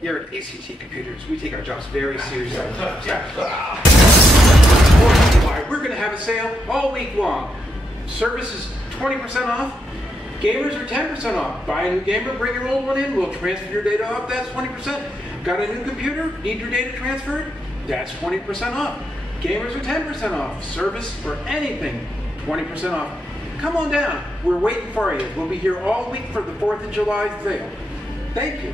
Here at ACT Computers, we take our jobs very seriously. We're going to have a sale all week long. Service is 20% off. Gamers are 10% off. Buy a new gamer, bring your old one in, we'll transfer your data off, that's 20%. Got a new computer, need your data transferred? That's 20% off. Gamers are 10% off. Service for anything, 20% off. Come on down, we're waiting for you. We'll be here all week for the 4th of July sale. Thank you.